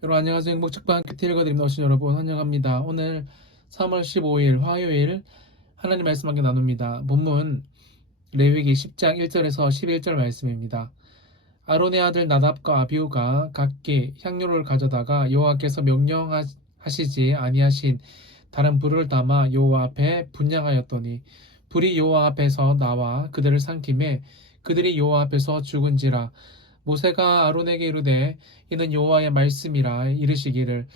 여러분 안녕하세요. 행복책방 함께 읽어드립니다. 오신 여러분 환영합니다. 오늘 3월 15일 화요일 하나님 말씀 함께 나눕니다. 본문 레위기 10장 1절에서 11절 말씀입니다. 아론의 아들 나답과 아비후가 각기 향료를 가져다가 여호와께서 명령하시지 아니하신 다른 불을 담아 여호와 앞에 분향하였더니 불이 여호와 앞에서 나와 그들을 삼키매 그들이 여호와 앞에서 죽은지라. 모세가 아론에게 이르되 이는 여호와의 말씀이라 이르시기를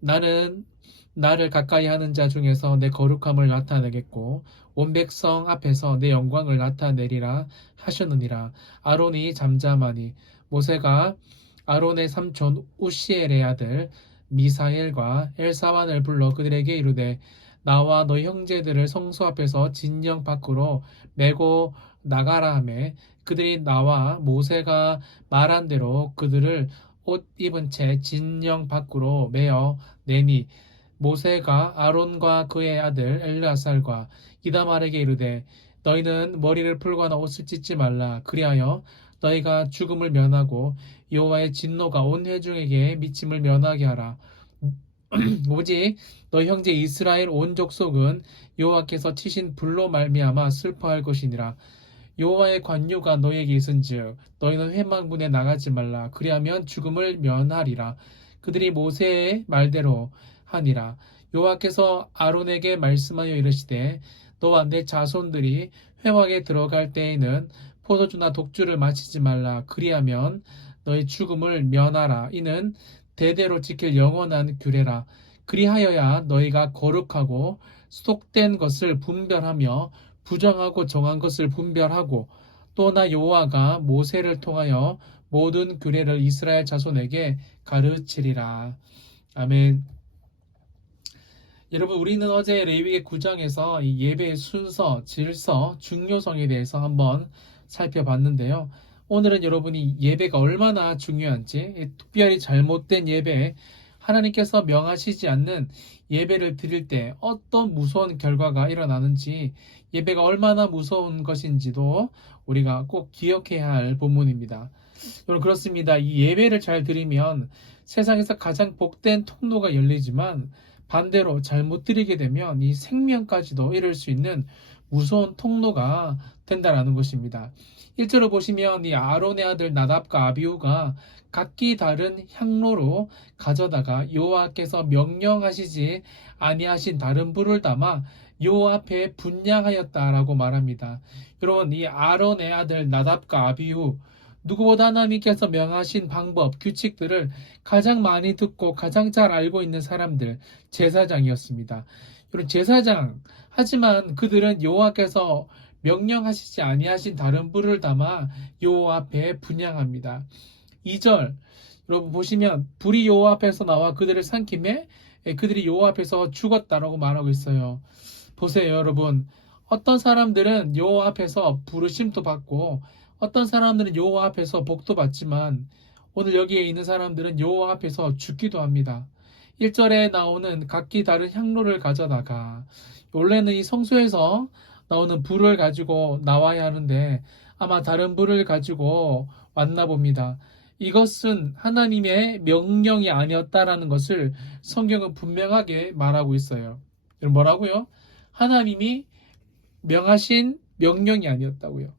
나는 나를 가까이 하는 자 중에서 내 거룩함을 나타내겠고 온 백성 앞에서 내 영광을 나타내리라 하셨느니라. 아론이 잠잠하니 모세가 아론의 삼촌 우시엘의 아들 미사엘과 엘사완을 불러 그들에게 이르되 나와 너희 형제들을 성소 앞에서 진영 밖으로 메고 나가라 하매 그들이 나와 모세가 말한 대로 그들을 옷 입은 채 진영 밖으로 메어 내니 모세가 아론과 그의 아들 엘르아살과 이다말에게 이르되 너희는 머리를 풀거나 옷을 찢지 말라. 그리하여 너희가 죽음을 면하고 여호와의 진노가 온 회중에게 미침을 면하게 하라. 오직 너희 형제 이스라엘 온 족속은 여호와께서 치신 불로 말미암아 슬퍼할 것이니라. 여호와의 관유가 너희에게 있은즉 너희는 회망군에 나가지 말라. 그리하면 죽음을 면하리라. 그들이 모세의 말대로 하니라. 여호와께서 아론에게 말씀하여 이르시되 너와 내 자손들이 회막에 들어갈 때에는 포도주나 독주를 마시지 말라. 그리하면 너희 죽음을 면하라. 이는 대대로 지킬 영원한 규례라. 그리하여야 너희가 거룩하고 속된 것을 분별하며 부정하고 정한 것을 분별하고 또 나 여호와가 모세를 통하여 모든 규례를 이스라엘 자손에게 가르치리라. 아멘. 여러분, 우리는 어제 레위기 9장에서 이 예배의 순서, 질서, 중요성에 대해서 한번 살펴봤는데요. 오늘은 여러분이 예배가 얼마나 중요한지, 특별히 잘못된 예배, 하나님께서 명하시지 않는 예배를 드릴 때 어떤 무서운 결과가 일어나는지, 예배가 얼마나 무서운 것인지도 우리가 꼭 기억해야 할 본문입니다. 여러분, 그렇습니다. 이 예배를 잘 드리면 세상에서 가장 복된 통로가 열리지만 반대로 잘못 드리게 되면 이 생명까지도 이룰 수 있는 무서운 통로가 된다라는 것입니다. 1절을 보시면 이 아론의 아들 나답과 아비후가 각기 다른 향로로 가져다가 여호와께서 명령하시지 아니하신 다른 불을 담아 여호와 앞에 분향하였다라고 말합니다. 여러분, 이 아론의 아들 나답과 아비후, 누구보다 하나님께서 명하신 방법, 규칙들을 가장 많이 듣고 가장 잘 알고 있는 사람들, 제사장이었습니다. 여러분, 제사장, 하지만 그들은 여호와께서 명령하시지 아니하신 다른 불을 담아 여호와 앞에 분향합니다. 2절, 여러분 보시면 불이 여호와 앞에서 나와 그들을 삼키매 그들이 여호와 앞에서 죽었다라고 말하고 있어요. 보세요, 여러분. 어떤 사람들은 여호와 앞에서 부르심도 받고 어떤 사람들은 여호와 앞에서 복도 받지만 오늘 여기에 있는 사람들은 여호와 앞에서 죽기도 합니다. 1절에 나오는 각기 다른 향로를 가져다가, 원래는 이 성소에서 나오는 불을 가지고 나와야 하는데 아마 다른 불을 가지고 왔나 봅니다. 이것은 하나님의 명령이 아니었다라는 것을 성경은 분명하게 말하고 있어요. 뭐라고요? 하나님이 명하신 명령이 아니었다고요.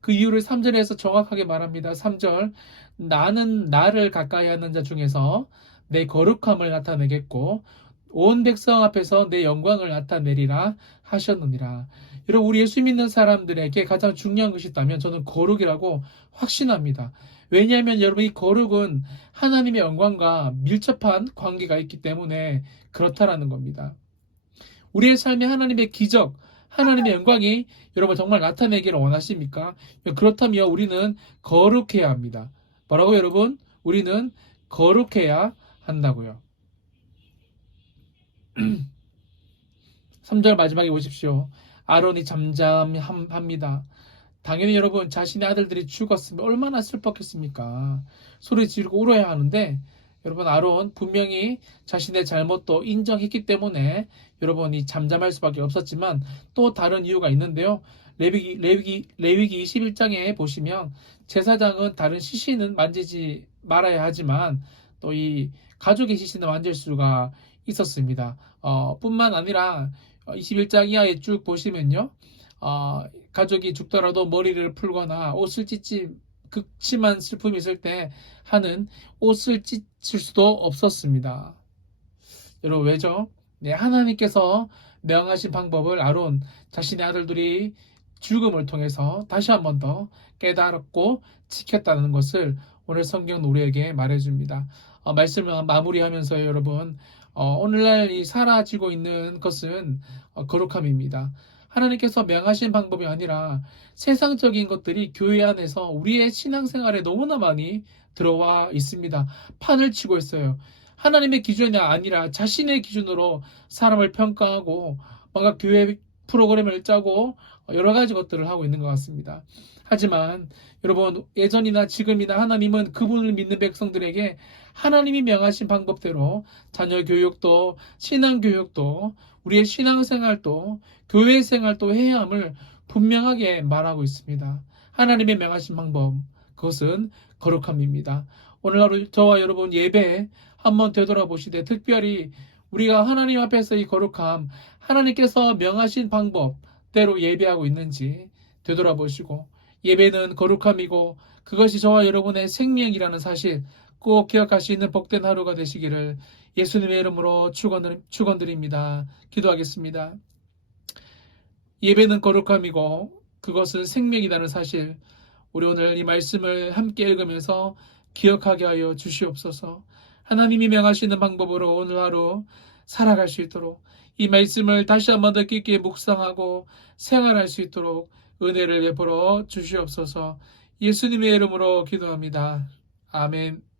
그 이유를 3절에서 정확하게 말합니다. 3절, 나는 나를 가까이 하는 자 중에서 내 거룩함을 나타내겠고 온 백성 앞에서 내 영광을 나타내리라 하셨느니라. 여러분, 우리 예수 믿는 사람들에게 가장 중요한 것이 있다면 저는 거룩이라고 확신합니다. 왜냐하면 여러분, 이 거룩은 하나님의 영광과 밀접한 관계가 있기 때문에 그렇다라는 겁니다. 우리의 삶에 하나님의 기적, 하나님의 영광이 여러분 정말 나타내기를 원하십니까? 그렇다면 우리는 거룩해야 합니다. 뭐라고 여러분? 우리는 거룩해야 한다고요. 3절 마지막에 보십시오. 아론이 잠잠합니다. 당연히 여러분, 자신의 아들들이 죽었으면 얼마나 슬펐겠습니까? 소리 지르고 울어야 하는데 여러분, 아론 분명히 자신의 잘못도 인정했기 때문에 여러분이 잠잠할 수밖에 없었지만 또 다른 이유가 있는데요. 레위기 21장에 보시면 제사장은 다른 시신은 만지지 말아야 하지만 또 이 가족의 시신을 만질 수가 있었습니다. 뿐만 아니라 21장 이하에 쭉 보시면요. 가족이 죽더라도 머리를 풀거나 옷을 찢지 극심한 슬픔이 있을 때 하는 옷을 찢을 수도 없었습니다. 여러분 왜죠? 네, 하나님께서 명하신 방법을 아론 자신의 아들들이 죽음을 통해서 다시 한 번 더 깨달았고 지켰다는 것을 오늘 성경 우리에게 말해줍니다. 말씀을 마무리하면서 여러분 오늘날 이 사라지고 있는 것은 거룩함입니다. 하나님께서 명하신 방법이 아니라 세상적인 것들이 교회 안에서 우리의 신앙생활에 너무나 많이 들어와 있습니다. 판을 치고 있어요. 하나님의 기준이 아니라 자신의 기준으로 사람을 평가하고 뭔가 교회 프로그램을 짜고 여러 가지 것들을 하고 있는 것 같습니다. 하지만 여러분 예전이나 지금이나 하나님은 그분을 믿는 백성들에게 하나님이 명하신 방법대로 자녀 교육도 신앙 교육도 우리의 신앙생활도 교회 생활도 해야 함을 분명하게 말하고 있습니다. 하나님의 명하신 방법 그것은 거룩함입니다. 오늘 하루 저와 여러분 예배 한번 되돌아보시되 특별히 우리가 하나님 앞에서 이 거룩함 하나님께서 명하신 방법대로 예배하고 있는지 되돌아보시고 예배는 거룩함이고 그것이 저와 여러분의 생명이라는 사실 꼭 기억할 수 있는 복된 하루가 되시기를 예수님의 이름으로 축원드립니다. 기도하겠습니다. 예배는 거룩함이고 그것은 생명이라는 사실 우리 오늘 이 말씀을 함께 읽으면서 기억하게 하여 주시옵소서. 하나님이 명하시는 방법으로 오늘 하루 살아갈 수 있도록 이 말씀을 다시 한번 더 깊게 묵상하고 생활할 수 있도록 은혜를 베풀어 주시옵소서. 예수님의 이름으로 기도합니다. 아멘.